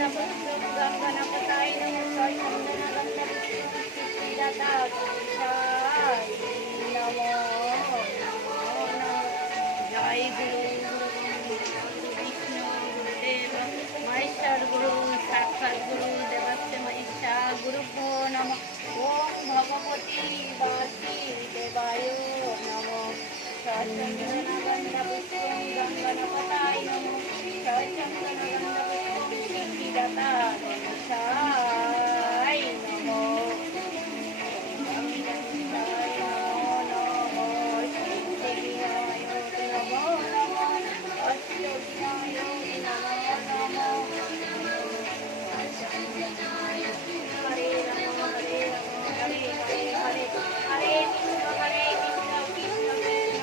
গঙ্গনপতায় নমঃ চন্দন গন্ধ সিদ্ধিদাতা গণেশায় নমঃ জয় গুরু বিষ্ণু গুরুদেব মহেশ্বর গুরু সাক্ষাৎ গুরু দেবস্য মহিষা গুরুভ্যো নমঃ ওম ভগবতী বাসুদেবায় নমঃ সচন্দনগন্ধ পুষ্পং গঙ্গনপতায় নমঃ সচন্দনগন্ধ পুষ্পং সিদ্ধিদাতা গণেশায় নমঃ গঙ্গেশায় নমো নমঃ সিদ্ধিবিনায় নমো নমঃ অষ্টবিনায় নমো নমঃ হরে রাম হরে রাম হরে হরে হরে হরে কৃষ্ণ কৃষ্ণ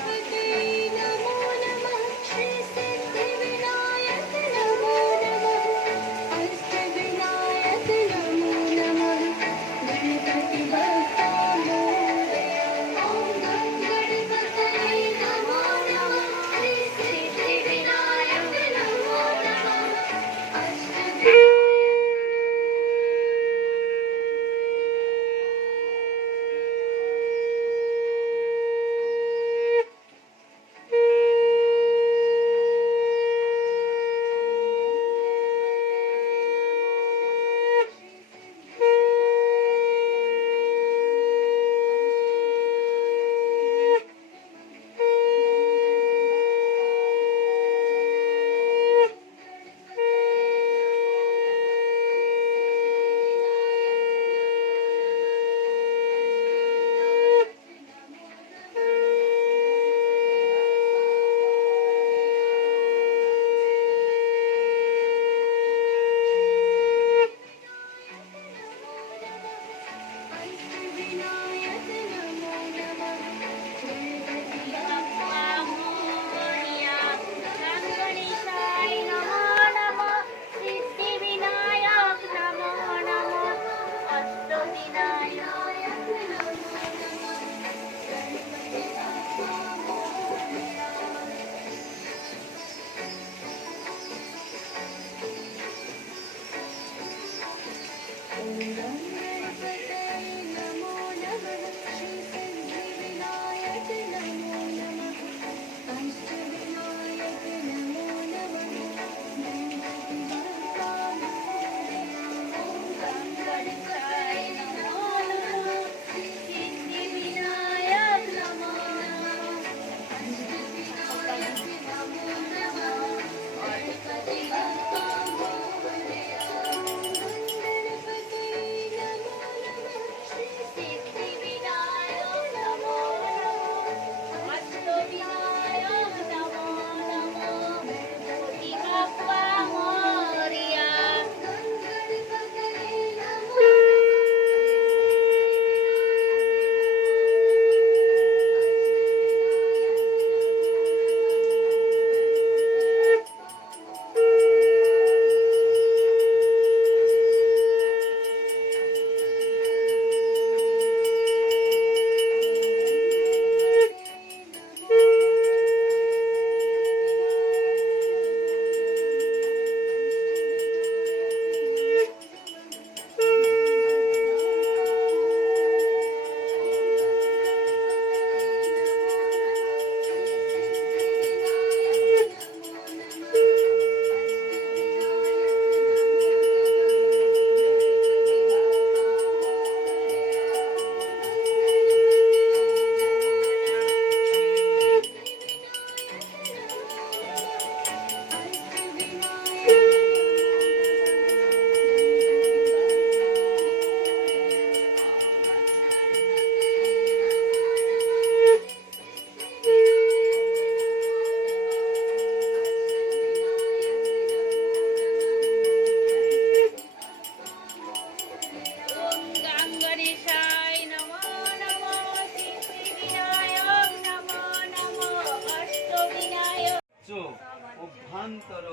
অভ্যন্তর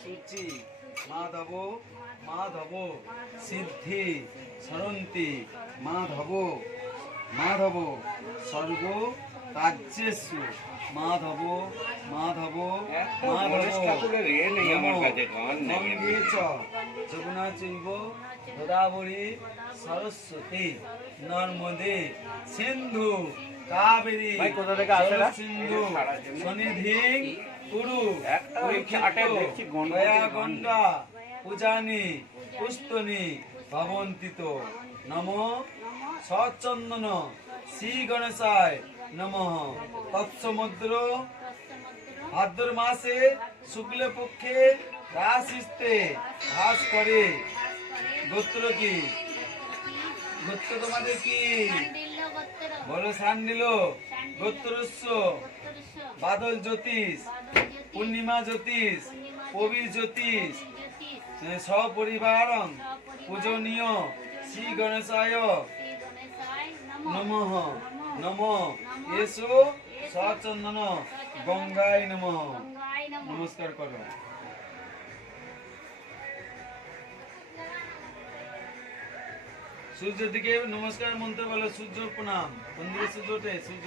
সূচি মাধব মাধব সিদ্ধি সরন্তি মাধব মাধব সর্ব কার্যেষু মাধব মাধব মাধব ঠাকুরের এ নেই আমার কাছে গান নেই গঙ্গে চ যমুনা চৈব গোদাবরী সরস্বতী নর্মদে সিন্ধু কাবেরী ভাই, কোথা থেকে আসে না? সিন্ধু সনিধিং কুরু একটা ওই চাটে দেখছি গন্ডগোল গয়া গন্ডা পূজানি পুস্তনি ভবন্তিত নম সচন্দন শ্রী গণেশায় নমঃ তৎসমুদ্র ভাদ্র মাসে শুক্ল পক্ষে রাশিস্তে ভাস করে গোত্র কি? গোত্র তোমাদের কি? বলো সান্ডিল গোত্রস্য বাদল জ্যোতিষ পূর্ণিমা জ্যোতিষ কবির জ্যোতিষ সপরিবার পূজনীয় শ্রী গণেশায় নমঃ নম এসো সচন্দন গঙ্গায় নমঃ। নমস্কার করো। সূর্যের দিকে নমস্কার মন্ত্র বলো। সূর্য প্রণাম। কোন দিকে সূর্য ওঠে? সূর্য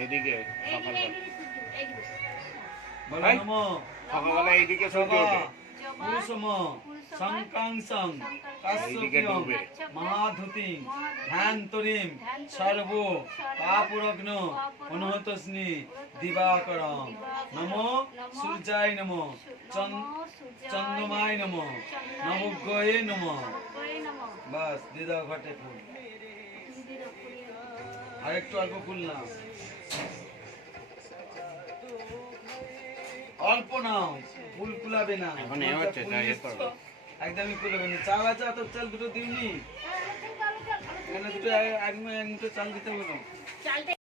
এইদিকে সকালবেলা বলো ভাই। নম সকালবেলা এইদিকে সূর্য ওঠে। পুরুষম সংকাংসং এইদিকে কাশ্যপ্যং ডুবে। মহাধুতিং ধ্যানতরিম সর্ব পাপুরগ্ন অনহতস্নি দিবাকরম নম সূর্যায় নম চন্দ্রমায় নম নবগ্রহে নম। বাস দিয়ে দাও ঘটে ফুল। আর একটু অল্প ফুল নাও, অল্প নাও, ফুল কুলাবে না। এখন এ হচ্ছে, তাই এ করবে। একদমই কুলাবে না। চাল আছে তো চাল দুটো দিইনি, এখানে দুটো এক চাল দিতে বলো। চালটা